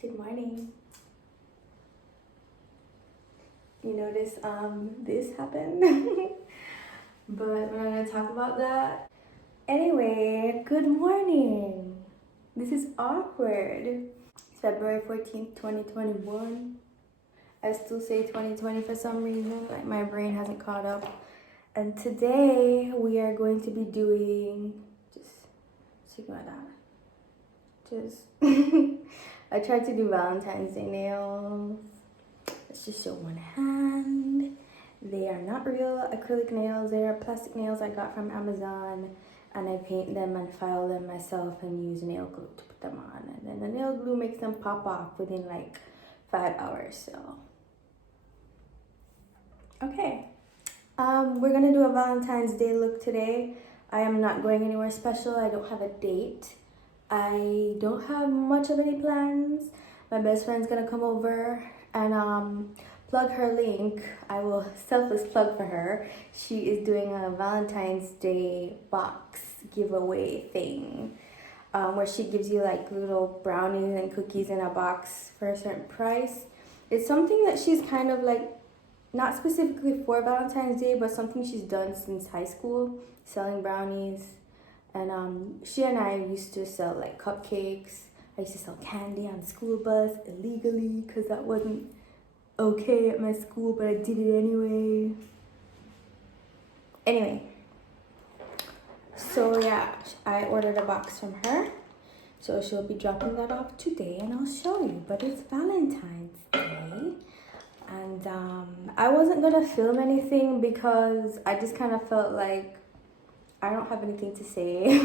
Good morning. You notice this happened, but we're not gonna talk about that. Anyway, good morning. This is awkward. It's February 14th, 2021. I still say 2020 for some reason, like my brain hasn't caught up. And today we are going to be doing, just ignore that. Just, I tried to do Valentine's Day nails. Let's just show one hand. They are not real acrylic nails. They are plastic nails I got from Amazon. And I paint them and file them myself and use nail glue to put them on. And then the nail glue makes them pop off within like 5 hours, so. Okay. We're gonna do a Valentine's Day look today. I am not going anywhere special. I don't have a date. I don't have much of any plans. My best friend's gonna come over and plug her link. I will selfless plug for her. She is doing a Valentine's Day box giveaway thing where she gives you like little brownies and cookies in a box for a certain price. It's something that she's kind of like, not specifically for Valentine's Day, but something she's done since high school, selling brownies. And she and I used to sell like cupcakes. I used to sell candy on the school bus illegally because that wasn't okay at my school, but I did it anyway. Anyway, so yeah, I ordered a box from her. So she'll be dropping that off today and I'll show you. But it's Valentine's Day. And I wasn't gonna film anything because I just kind of felt like I don't have anything to say.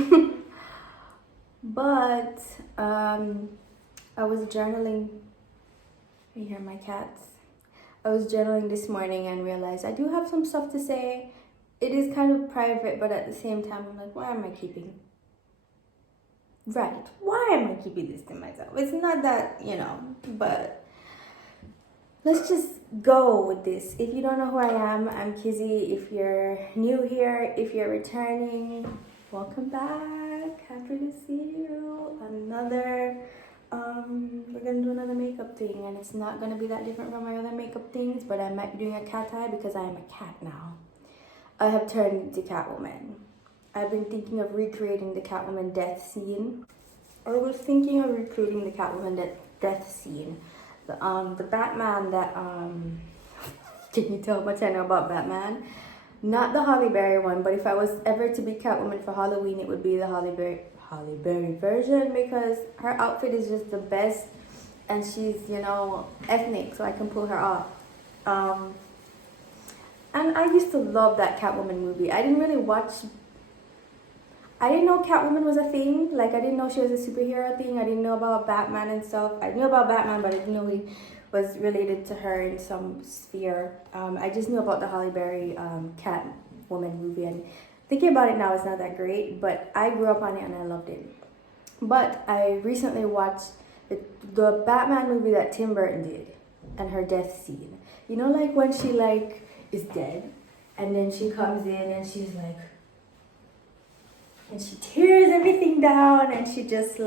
But I was journaling. You hear my cats? I was journaling this morning and realized I do have some stuff to say. It is kind of private, but at the same time, I'm like, why am I keeping? Right, why am I keeping this to myself? It's not that, but let's just go with this. If you don't know who I am, I'm Kizzy. If you're new here, if you're returning, welcome back. Happy to see you. We're gonna do another makeup thing, and it's not gonna be that different from my other makeup things, but I might be doing a cat eye because I am a cat now. I have turned into Catwoman. I've been thinking of recreating the Catwoman death scene. I was thinking of recreating the Catwoman death scene. The Batman that, can you tell how much I know about Batman? Not the Halle Berry one, but if I was ever to be Catwoman for Halloween, it would be the Halle Berry version because her outfit is just the best and she's, ethnic, so I can pull her off. And I used to love that Catwoman movie. I didn't know Catwoman was a thing. Like, I didn't know she was a superhero thing. I didn't know about Batman and stuff. I knew about Batman, but I didn't know he was related to her in some sphere. I just knew about the Halle Berry Catwoman movie. And thinking about it now, it's not that great, but I grew up on it and I loved it. But I recently watched the Batman movie that Tim Burton did and her death scene. You know, like when she is dead and then she comes in and she's like, and she tears everything down and she just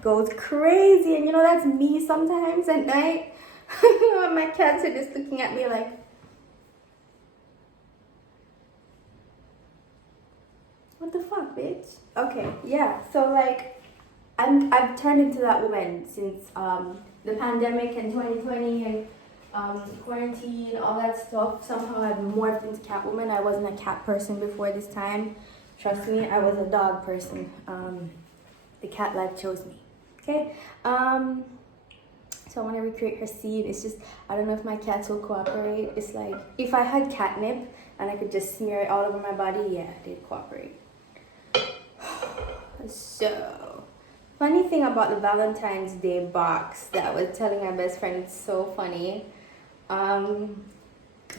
goes crazy. And that's me sometimes at night. When my cats are just looking at me like, what the fuck, bitch? Okay, yeah. So I've turned into that woman since the pandemic and 2020 and quarantine, all that stuff. Somehow I've morphed into Catwoman. I wasn't a cat person before this time. Trust me, I was a dog person. The cat life chose me. Okay? So I want to recreate her scene. It's just, I don't know if my cats will cooperate. It's like, if I had catnip and I could just smear it all over my body, yeah, they'd cooperate. So, funny thing about the Valentine's Day box that I was telling my best friend, it's so funny.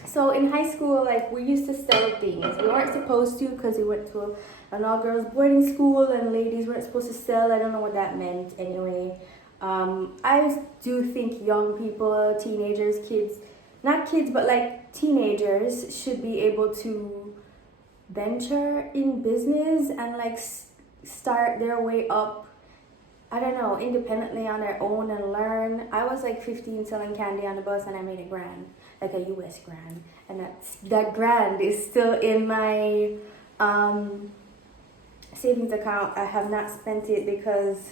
So in high school, we used to sell things. We weren't supposed to because we went to an all-girls boarding school and ladies weren't supposed to sell. I don't know what that meant anyway. I do think young people, teenagers, kids, not kids, but teenagers should be able to venture in business and start their way up I don't know, independently on their own and learn. I was like 15 selling candy on the bus and I made a grand, like a US grand. And that grand is still in my savings account. I have not spent it because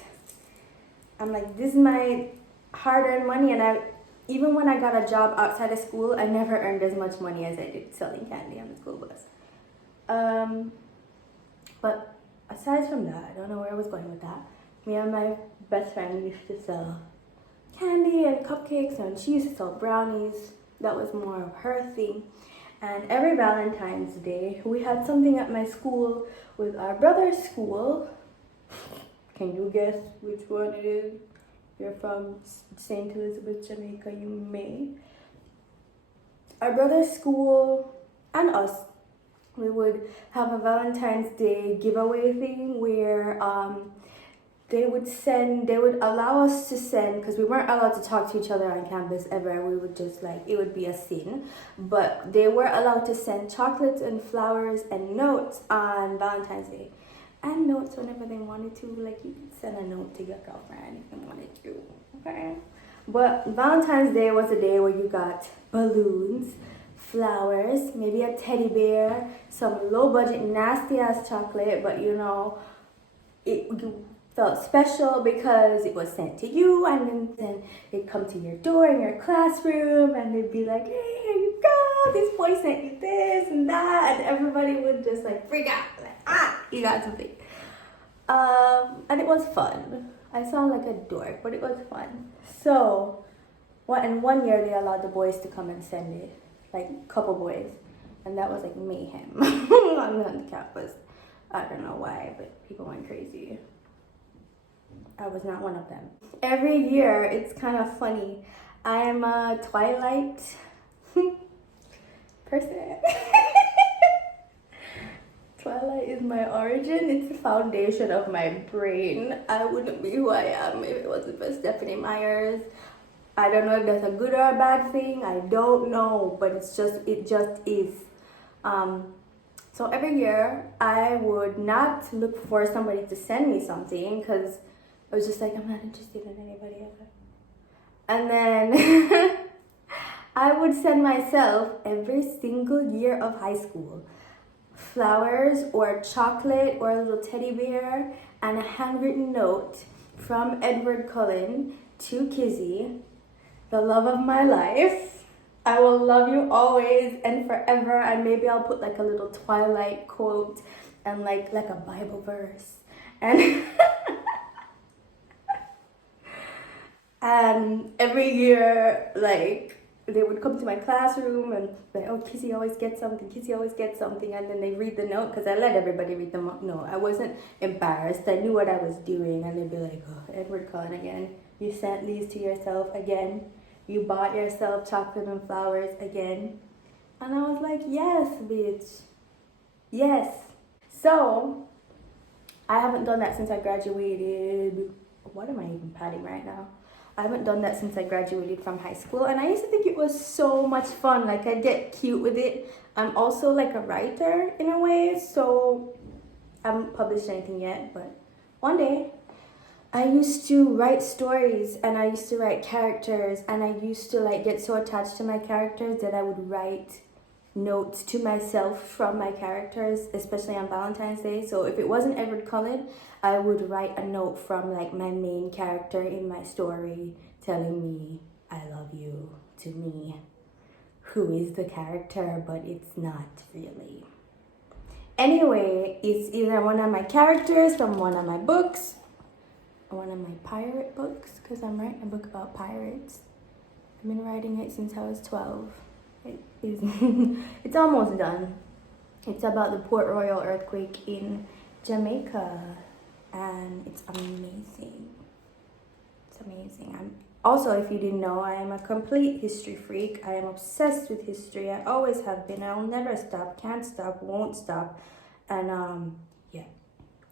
I'm like, this is my hard-earned money, and even when I got a job outside of school, I never earned as much money as I did selling candy on the school bus. But aside from that, I don't know where I was going with that. Me and my best friend used to sell candy and cupcakes, and she used to sell brownies. That was more of her thing. And every Valentine's Day, we had something at my school with our brother's school. Can you guess which one it is? You're from St. Elizabeth, Jamaica, you may. Our brother's school and us, we would have a Valentine's Day giveaway thing where they would allow us to send, because we weren't allowed to talk to each other on campus ever. We would just it would be a sin. But they were allowed to send chocolates and flowers and notes on Valentine's Day. And notes whenever they wanted to. Like, you could send a note to your girlfriend if you wanted to, okay? But Valentine's Day was a day where you got balloons, flowers, maybe a teddy bear, some low-budget, nasty-ass chocolate, but you felt special because it was sent to you, and then they'd come to your door in your classroom, and they'd be like, hey, here you go, this boy sent you this and that, and everybody would just freak out, you got something. And it was fun. I sound like a dork, but it was fun. So, one year they allowed the boys to come and send it, a couple boys, and that was mayhem on the campus. I don't know why, but people went crazy. I was not one of them. Every year, it's kind of funny. I'm a Twilight person. Twilight is my origin. It's the foundation of my brain. I wouldn't be who I am if it wasn't for Stephanie Myers. I don't know if that's a good or a bad thing. I don't know, but it just is. So every year, I would not look for somebody to send me something because I was just I'm not interested in anybody else. And then I would send myself every single year of high school flowers or chocolate or a little teddy bear and a handwritten note from Edward Cullen to Kizzy, the love of my life. I will love you always and forever, and maybe I'll put a little Twilight quote and like a Bible verse. And and every year they would come to my classroom and oh, Kizzy always gets something, Kizzy always gets something, and then they read the note because I let everybody read the note. No, I wasn't embarrassed. I knew what I was doing, and they'd be like, oh, Edward Cullen again. You sent these to yourself again. You bought yourself chocolate and flowers again. And I was like, yes, bitch. Yes. So, I haven't done that since I graduated. What am I even padding right now? I haven't done that since I graduated from high school, and I used to think it was so much fun. I'd get cute with it. I'm also a writer in a way, so I haven't published anything yet, but one day. I used to write stories, and I used to write characters, and I used to get so attached to my characters that I would write notes to myself from my characters, especially on Valentine's Day. So if it wasn't Edward Cullen, I would write a note from my main character in my story telling me I love you to me, who is the character, but it's not really. Anyway, it's either one of my characters from one of my books, one of my pirate books, because I'm writing a book about pirates. I've been writing it since I was 12. It's almost done. It's about the Port Royal earthquake in Jamaica, and it's amazing. It's amazing. Also, if you didn't know, I am a complete history freak. I am obsessed with history. I always have been. I'll never stop, can't stop, won't stop. And yeah.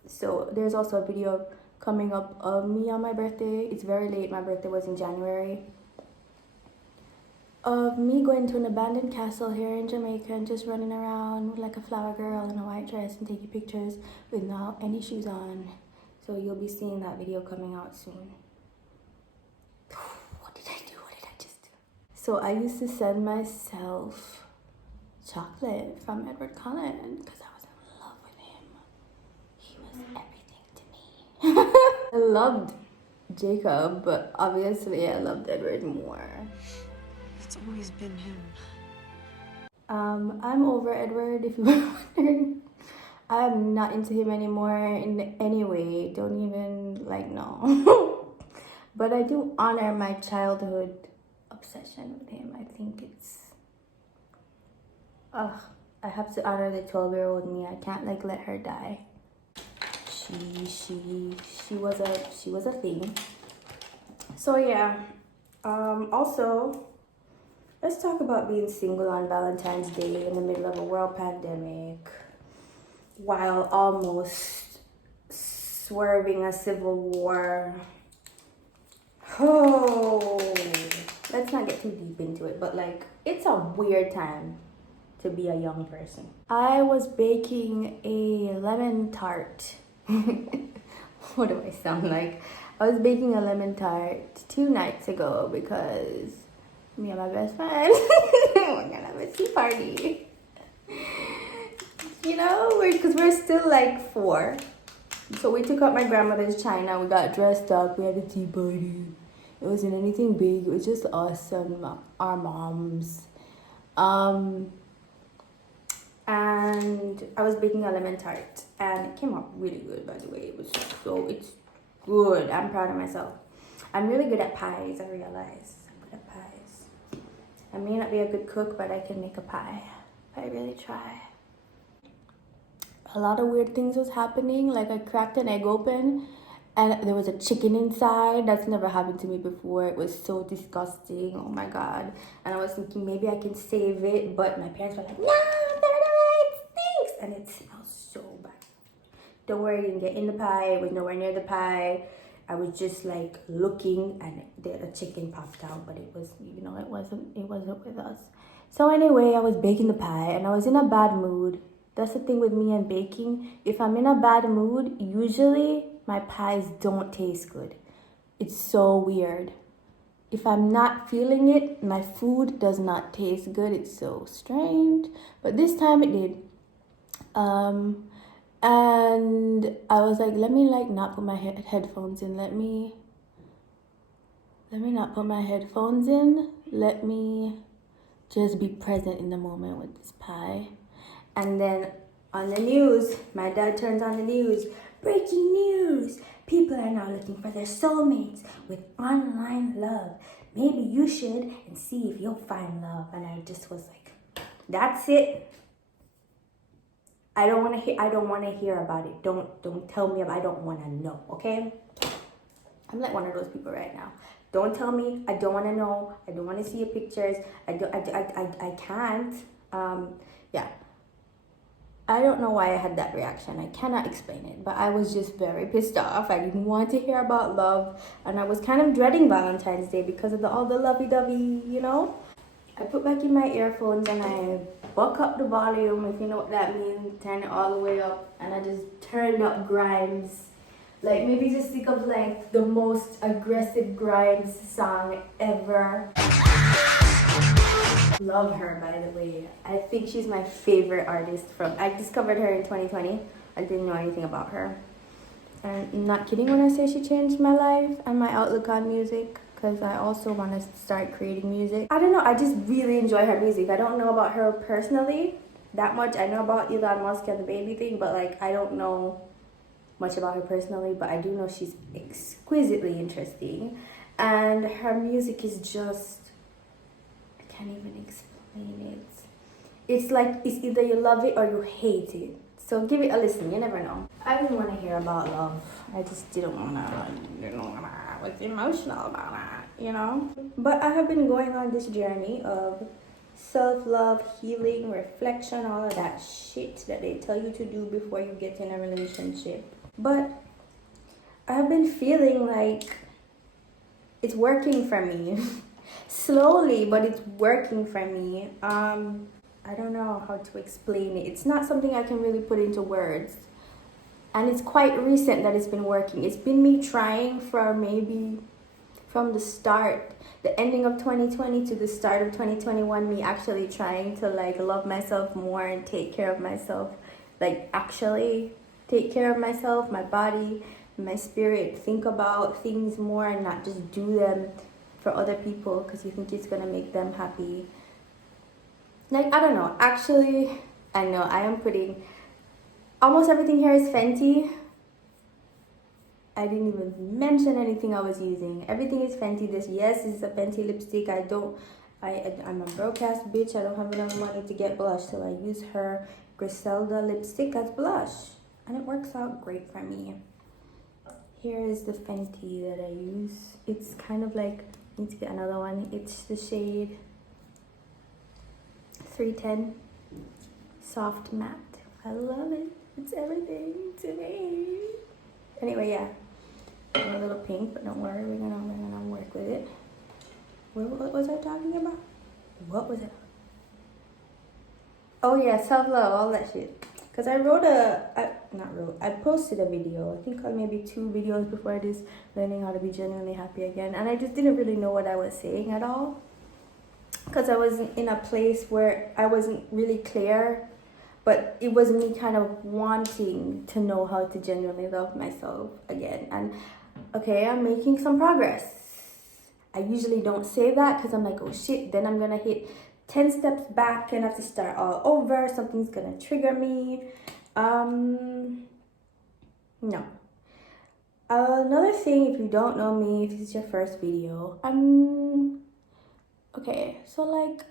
So there's also a video coming up of me on my birthday. It's very late. My birthday was in January. Of me going to an abandoned castle here in Jamaica and just running around like a flower girl in a white dress and taking pictures without any shoes on So you'll be seeing that video coming out soon. What did I do? What did I just do? So I used to send myself chocolate from Edward Cullen because I was in love with him. He was everything to me. I loved Jacob, but obviously I loved Edward more. It's always been him. I'm over Edward, if you were wondering. I'm not into him anymore in any way. Don't even, no. But I do honor my childhood obsession with him. I think it's... I have to honor the 12-year-old me. I can't, let her die. She was a thing. So, yeah. Also... let's talk about being single on Valentine's Day in the middle of a world pandemic while almost swerving a civil war. Oh, let's not get too deep into it, but it's a weird time to be a young person. I was baking a lemon tart. What do I sound like? I was baking a lemon tart 2 nights ago because me and my best friend we're gonna have a tea party. Because we're still 4. So we took out my grandmother's china, we got dressed up, we had a tea party. It wasn't anything big, it was just us and our moms. And I was baking a lemon tart and it came out really good, by the way. It's good. I'm proud of myself. I'm really good at pies, I realize. I may not be a good cook, but I can make a pie. I really try. A lot of weird things was happening. I cracked an egg open and there was a chicken inside. That's never happened to me before. It was so disgusting. Oh my God. And I was thinking maybe I can save it, but my parents were like, no, it stinks. And it smells so bad. Don't worry, I didn't get in the pie. It was nowhere near the pie. I was just looking and the chicken popped out, but it was, it wasn't with us. So anyway, I was baking the pie and I was in a bad mood. That's the thing with me and baking. If I'm in a bad mood, usually my pies don't taste good. It's so weird. If I'm not feeling it, my food does not taste good. It's so strange. But this time it did. And I was like, let me not put my headphones in. Let me not put my headphones in. Let me just be present in the moment with this pie. And then on the news, my dad turns on the news. Breaking news. People are now looking for their soulmates with online love. Maybe you should and see if you'll find love. And I just was like, that's it. I don't want to hear about it. Don't tell me about it. I don't want to know, okay? I'm like one of those people right now. Don't tell me. I don't want to know. I don't want to see your pictures. I can't. Yeah. I don't know why I had that reaction. I cannot explain it, but I was just very pissed off. I didn't want to hear about love, and I was kind of dreading Valentine's Day because of all the lovey-dovey, I put back in my earphones and I buck up the volume, if you know what that means. Turn it all the way up, and I just turned up Grimes. Maybe just think of the most aggressive Grimes song ever. Love her, by the way. I think she's my favorite artist I discovered her in 2020. I didn't know anything about her. And I'm not kidding when I say she changed my life and my outlook on music, because I also want to start creating music. I don't know, I just really enjoy her music. I don't know about her personally that much. I know about Elon Musk and the baby thing, but I don't know much about her personally, but I do know she's exquisitely interesting. And her music is just, I can't even explain it. It's it's either you love it or you hate it. So give it a listen, you never know. I didn't want to hear about love. I just didn't want to, I was emotional about that, But I have been going on this journey of self-love, healing, reflection, all of that shit that they tell you to do before you get in a relationship. But I have been feeling it's working for me. Slowly, but it's working for me. I don't know how to explain it. It's not something I can really put into words. And it's quite recent that it's been working. It's been me trying for maybe from the start, the ending of 2020 to the start of 2021, me actually trying to like love myself more and take care of myself, like actually take care of myself, my body, my spirit, think about things more and not just do them for other people because you think it's gonna make them happy. Like, I don't know, actually, I know I am putting, almost everything here is Fenty. I didn't even mention anything I was using. Everything is Fenty. This is a Fenty lipstick. I'm a broke ass bitch. I don't have enough money to get blush, so I use her Griselda lipstick as blush. And it works out great for me. Here is the Fenty that I use. It's kind of like, I need to get another one. It's the shade 310 Soft Matte. I love it. It's everything to me. Anyway, yeah, a little pink, but don't worry, we're gonna work with it. What was I talking about? What was it? Oh yeah, self-love, all that shit. Cause I posted a video. I think maybe 2 videos before this, learning how to be genuinely happy again, and I just didn't really know what I was saying at all. Cause I was in a place where I wasn't really clear. But it was me kind of wanting to know how to genuinely love myself again. And okay, I'm making some progress. I usually don't say that because I'm like, oh shit, then I'm going to hit 10 steps back and have to start all over. Something's going to trigger me. No. Another thing, if you don't know me, if this is your first video, okay, so like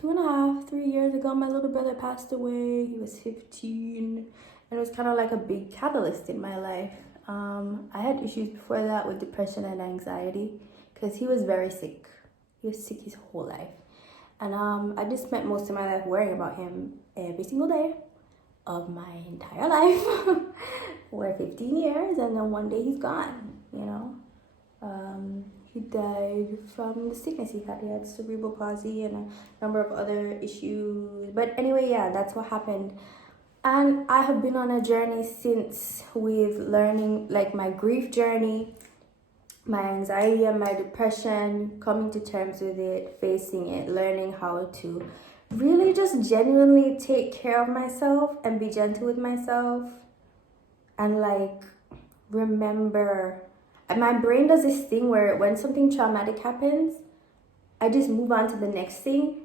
2.5, 3 years ago, my little brother passed away. He was 15, and it was kind of like a big catalyst in my life. I had issues before that with depression and anxiety because he was very sick. He was sick his whole life. And I just spent most of my life worrying about him every single day of my entire life for 15 years, and then one day he's gone, you know. He died from the sickness he had. He had cerebral palsy and a number of other issues. But anyway, yeah, that's what happened. And I have been on a journey since with learning, like my grief journey, my anxiety and my depression, coming to terms with it, facing it, learning how to really just genuinely take care of myself and be gentle with myself and like remember. And my brain does this thing where when something traumatic happens, I just move on to the next thing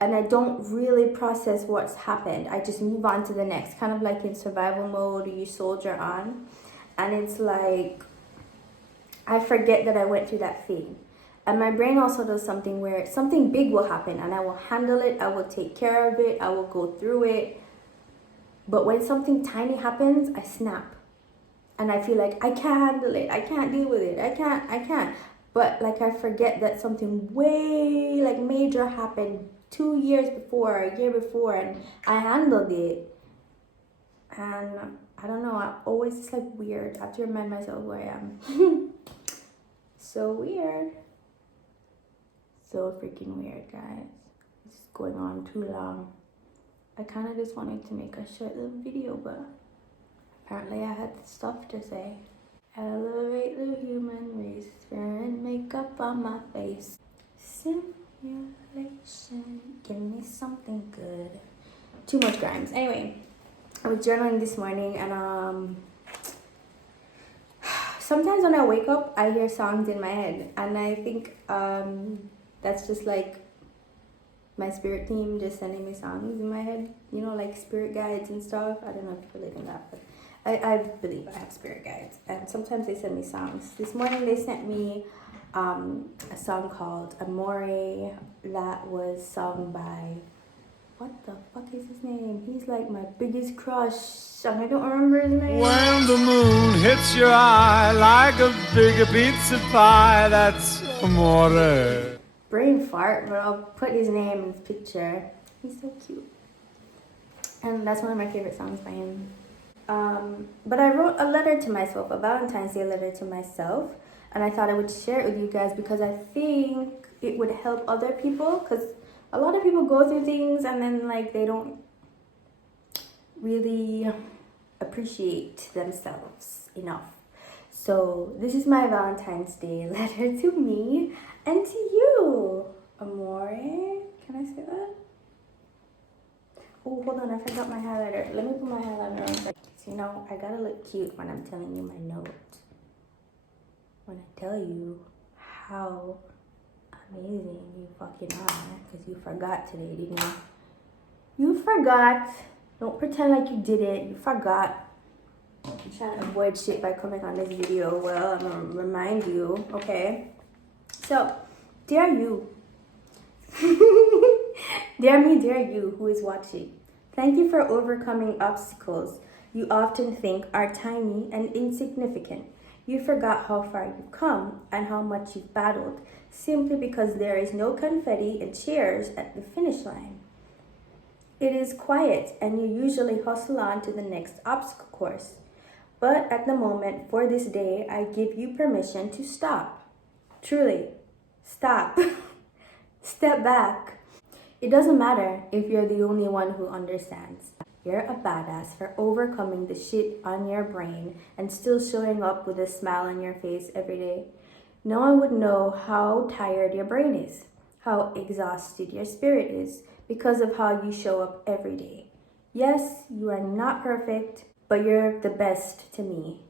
and I don't really process what's happened. I just move on to the next, kind of like in survival mode, you soldier on. And it's like, I forget that I went through that thing. And my brain also does something where something big will happen and I will handle it, I will take care of it, I will go through it. But when something tiny happens, I snap. And I feel like I can't handle it. I can't deal with it. I can't. But like I forget that something way like major happened 2 years before, a year before, and I handled it. And I don't know, I always it's like weird. I have to remind myself who I am. So weird. So freaking weird, guys. This is going on too long. I kind of just wanted to make a short little video, but apparently I had stuff to say. Elevate the human race, wearing makeup on my face. Simulation, give me something good. Too much Grimes. Anyway, I was journaling this morning and sometimes when I wake up, I hear songs in my head. And I think that's just like my spirit team just sending me songs in my head. You know, like spirit guides and stuff. I don't know if you believe in that, but I believe I have spirit guides. And sometimes they send me songs. This morning they sent me a song called Amore that was sung by, what the fuck is his name? He's like my biggest crush. I don't remember his name. When the moon hits your eye like a big pizza pie, that's amore. Brain fart, but I'll put his name in his picture. He's so cute. And that's one of my favorite songs by him. But I wrote a letter to myself, a Valentine's Day letter to myself. And I thought I would share it with you guys because I think it would help other people. Because a lot of people go through things and then like they don't really appreciate themselves enough. So this is my Valentine's Day letter to me and to you, amore. Can I say that? Oh, hold on, I forgot my highlighter. Let me put my highlighter on. So, you know, I gotta look cute when I'm telling you my note. When I tell you how amazing you fucking are, because you forgot today, didn't you? You forgot. Don't pretend like you did it. You forgot. I'm trying to avoid shit by coming on this video. Well, I'm gonna remind you, okay? So, dear you. Dear me, dear you who is watching. Thank you for overcoming obstacles you often think are tiny and insignificant. You forgot how far you've come and how much you've battled simply because there is no confetti and cheers at the finish line. It is quiet and you usually hustle on to the next obstacle course. But at the moment, for this day, I give you permission to stop. Truly, stop. Step back. It doesn't matter if you're the only one who understands. You're a badass for overcoming the shit on your brain and still showing up with a smile on your face every day. No one would know how tired your brain is, how exhausted your spirit is, because of how you show up every day. Yes, you are not perfect, but you're the best to me.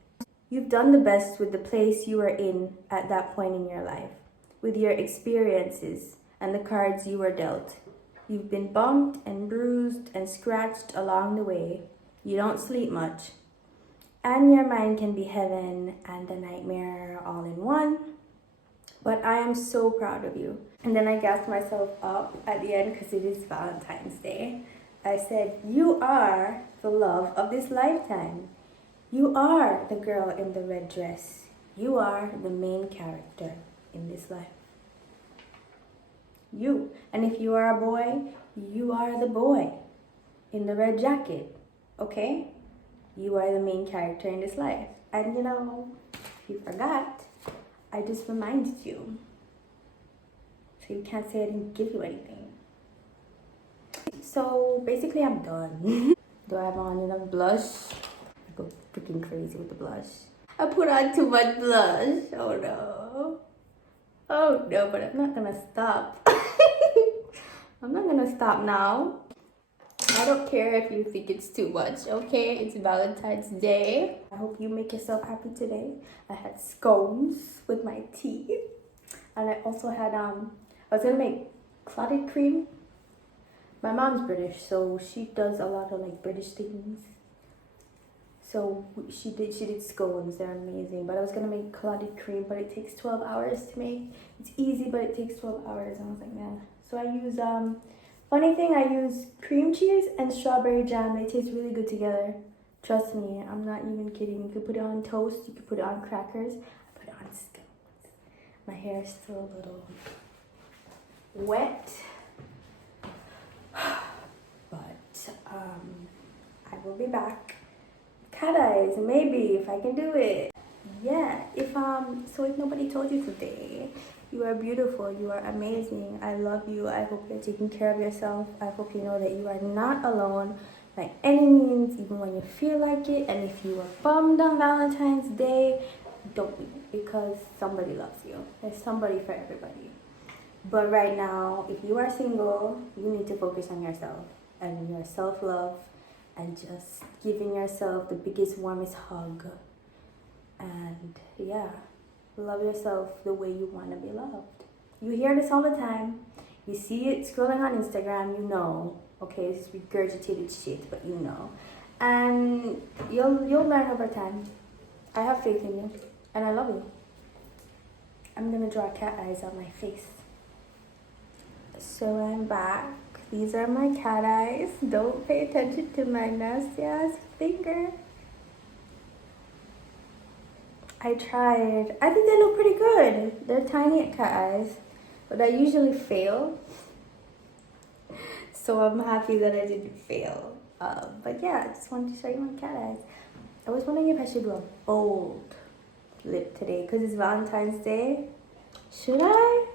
You've done the best with the place you were in at that point in your life, with your experiences and the cards you were dealt. You've been bumped and bruised and scratched along the way. You don't sleep much. And your mind can be heaven and a nightmare all in one. But I am so proud of you. And then I gassed myself up at the end because it is Valentine's Day. I said, you are the love of this lifetime. You are the girl in the red dress. You are the main character in this life. You. And if you are a boy, you are the boy in the red jacket. Okay? You are the main character in this life. And you know, if you forgot, I just reminded you. So you can't say I didn't give you anything. So basically I'm done. Do I have on enough blush? I go freaking crazy with the blush. I put on too much blush. Oh no. Oh no, but I'm not gonna stop. I'm not gonna stop now. I don't care if you think it's too much, okay? It's Valentine's Day. I hope you make yourself happy today. I had scones with my tea. And I also had, I was gonna make clotted cream. My mom's British, so she does a lot of like British things. So she did scones, they're amazing. But I was gonna make clotted cream, but it takes 12 hours to make. It's easy, but it takes 12 hours. And I was like, nah. So I use, funny thing, I use cream cheese and strawberry jam. They taste really good together. Trust me, I'm not even kidding. You could put it on toast, you could put it on crackers. I put it on scones. My hair is still a little wet. But I will be back. Cat eyes, maybe, if I can do it. Yeah, if nobody told you today, you are beautiful, you are amazing, I love you, I hope you're taking care of yourself, I hope you know that you are not alone by any means, even when you feel like it. And if you are bummed on Valentine's Day, don't be, because somebody loves you. There's somebody for everybody. But right now, if you are single, you need to focus on yourself and your self-love and just giving yourself the biggest, warmest hug. And yeah, love yourself the way you want to be loved. You hear this all the time. You see it scrolling on Instagram, you know. Okay, it's regurgitated shit, but you know. And you'll learn over time. I have faith in you, and I love you. I'm gonna draw cat eyes on my face. So I'm back. These are my cat eyes. Don't pay attention to my nasty ass finger. I tried. I think they look pretty good. They're tiny cat eyes, but I usually fail. So I'm happy that I didn't fail. But yeah, I just wanted to show you my cat eyes. I was wondering if I should do a bold lip today because it's Valentine's Day. Should I?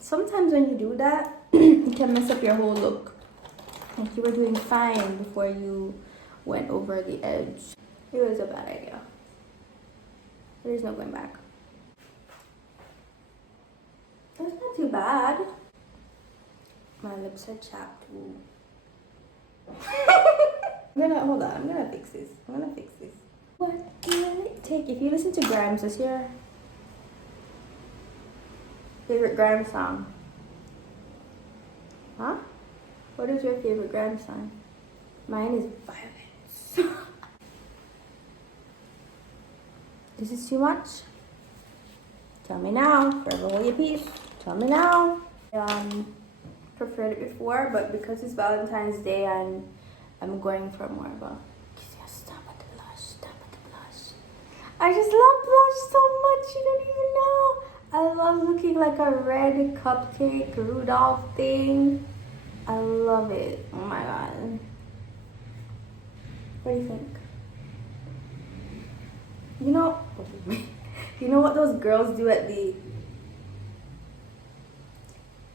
Sometimes when you do that, it can mess up your whole look. Like you were doing fine before you went over the edge. It was a bad idea. There's no going back. That's not too bad. My lips are chapped. Ooh. Hold on, I'm gonna fix this. What will it take? If you listen to Grimes, what's your favorite Grimes song? Huh? What is your favorite Grimes song? Mine is Violence. This is too much? Tell me now. Forever hold your peace. Tell me now. Preferred it before, but because it's Valentine's Day, I'm going for more of a stop at the blush. I just love blush so much, you don't even know. I love looking like a red cupcake Rudolph thing. I love it. Oh my god. What do you think? You know what those girls do at the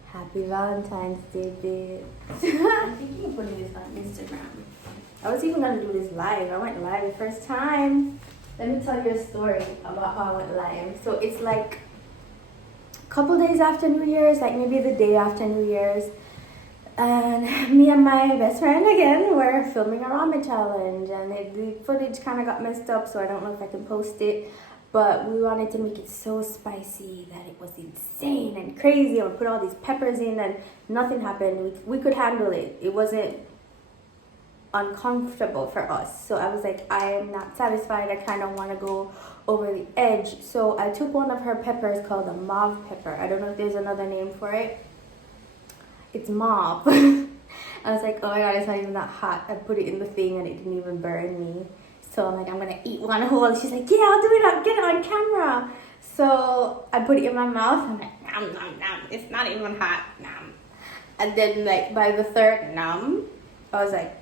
Happy Valentine's Day bit? I'm thinking of putting this on Instagram. I was even gonna do this live. I went live the first time. Let me tell you a story about how I went live. So it's like a couple days after New Year's, like maybe the day after New Year's. And me and my best friend again were filming a ramen challenge, and the footage kind of got messed up, so I don't know if I can post it. But we wanted to make it so spicy that it was insane and crazy, and we put all these peppers in and nothing happened. We could handle it. It wasn't uncomfortable for us. So I was like, I am not satisfied. I kind of want to go over the edge. So I took one of her peppers called a mauve pepper. I don't know if there's another name for it. It's mauve. I was like, oh my god, it's not even that hot. I put it in the thing and it didn't even burn me. So I'm like, I'm gonna eat one whole. She's like, yeah, I'll do it. I'll get it on camera. So I put it in my mouth. I'm like, nom, nom, nom. It's not even hot. Nom. And then like by the third nom, I was like,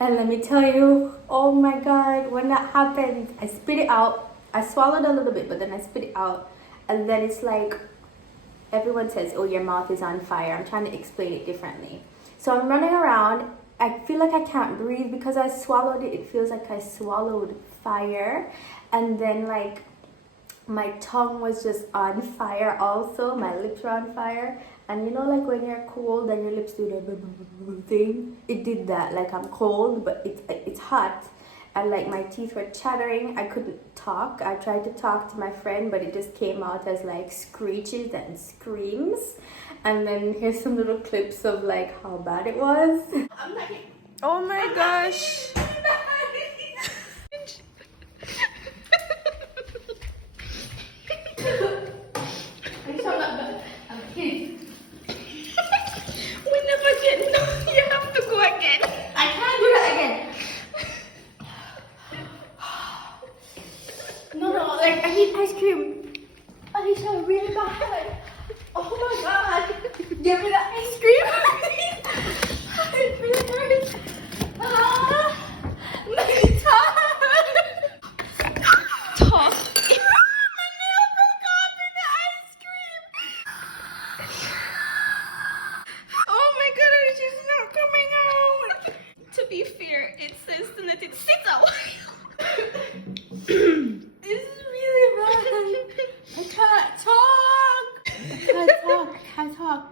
and let me tell you, oh my god, when that happens, I spit it out. I swallowed a little bit, but then I spit it out. And then it's like, everyone says, oh, your mouth is on fire. I'm trying to explain it differently. So I'm running around. I feel like I can't breathe because I swallowed it. It feels like I swallowed fire. And then like my tongue was just on fire also. My lips were on fire. And you know, like when you're cold and your lips do the thing? It did that. Like I'm cold, but it's hot. And like my teeth were chattering. I couldn't talk. I tried to talk to my friend, but it just came out as like screeches and screams. And then here's some little clips of like how bad it was. Oh my gosh. I'm kidding. We never get no. You have to go again. I can't do that again. No, like I need ice cream. Alicia, really bad. Oh my god. Give me the ice cream. It really hurts. Talk. My nail broke off in the ice cream. Oh my god, she's not coming out. To be fair, it says to let it sit a while. This is really bad. I can't talk.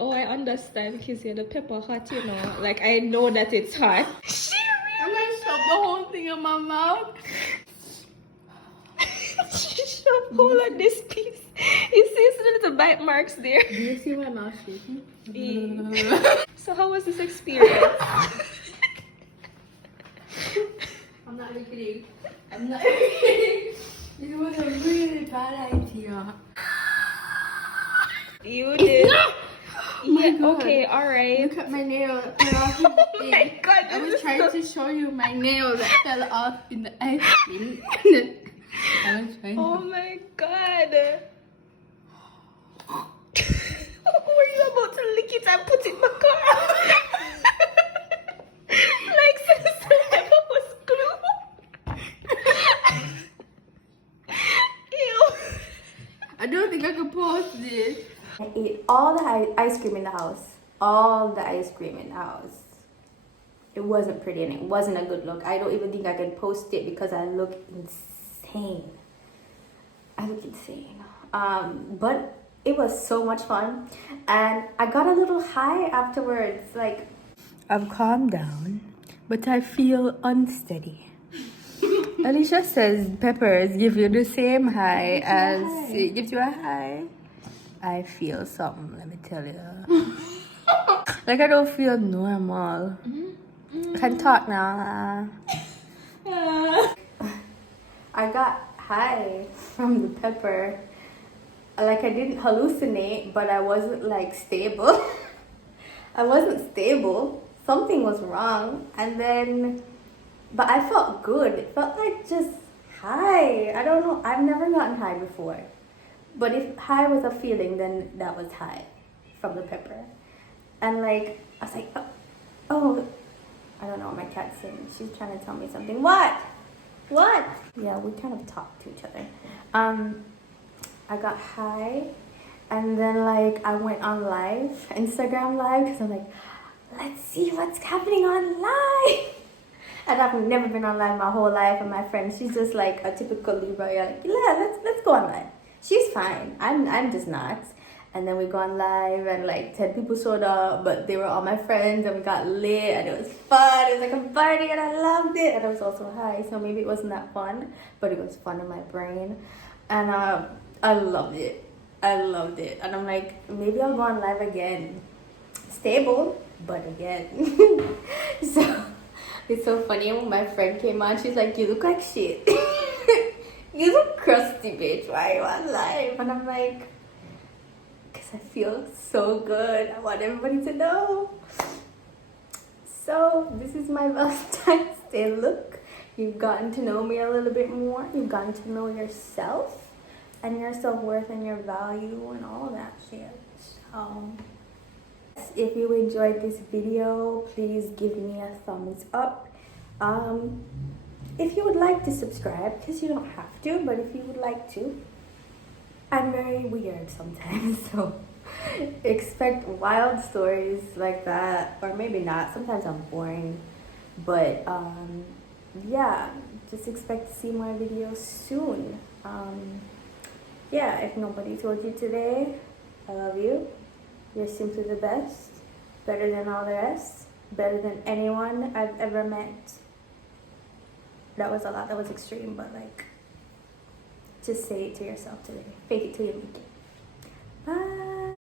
Oh, I understand, Kizzy. The pepper hot, you know. Like, I know that it's hot. I'm gonna shove the whole thing in my mouth. She shoved hole on this piece. You see the little bite marks there? Do you see my mouth shaking? So how was this experience? I'm not kidding. It was a really bad idea. You did. Oh my Yeah, God. okay, alright. Look at my nail. Oh my god, I was this is trying so... to show you my nail that fell off in the ice cream. I was trying Oh to... my god. Were you about to lick it and put it back on? Like since the pepper was glue. Ew. I don't think I can post this. I ate all the ice cream in the house. all the ice cream in the house. It wasn't pretty and it wasn't a good look. I don't even think I can post it because I look insane. But it was so much fun, and I got a little high afterwards. Like, I've calmed down, but I feel unsteady. Alicia says peppers give you the same high as it gives you a high. I feel something, let me tell you. Like, I don't feel normal. I can talk now. I got high from the pepper. Like, I didn't hallucinate, but I wasn't like stable. I wasn't stable. Something was wrong. And then, but I felt good. It felt like just high. I don't know. I've never gotten high before. But if high was a feeling, then that was high from the pepper. And like, I was like, oh, I don't know what my cat's saying. She's trying to tell me something. What? Yeah, we kind of talk to each other. I got high, and then like I went on live, Instagram live, because I'm like, let's see what's happening on live. And I've never been on live my whole life, and my friend, she's just like a typical Libra. You're like, yeah, let's go on live. She's fine. I'm just not. And then we go on live, and like 10 people showed up, but they were all my friends, and we got lit, and it was fun. It was like a party, and I loved it. And I was also high, so maybe it wasn't that fun, but it was fun in my brain. And I loved it. And I'm like, maybe I'll go on live again. Stable, but again. So it's so funny. When my friend came on, she's like, you look like shit. You look crusty, bitch. Why are you on live? And I'm like, because I feel so good. I want everybody to know. So this is my Valentine's Day look. You've gotten to know me a little bit more. You've gotten to know yourself and your self-worth and your value and all that shit. So if you enjoyed this video, please give me a thumbs up. If you would like to subscribe, because you don't have to, but if you would like to, I'm very weird sometimes, so expect wild stories like that, or maybe not. Sometimes I'm boring, but yeah, just expect to see more videos soon. Yeah, if nobody told you today, I love you. You're simply the best, better than all the rest, better than anyone I've ever met. That was a lot, that was extreme, but like, just say it to yourself today. Fake it till you make it. Bye.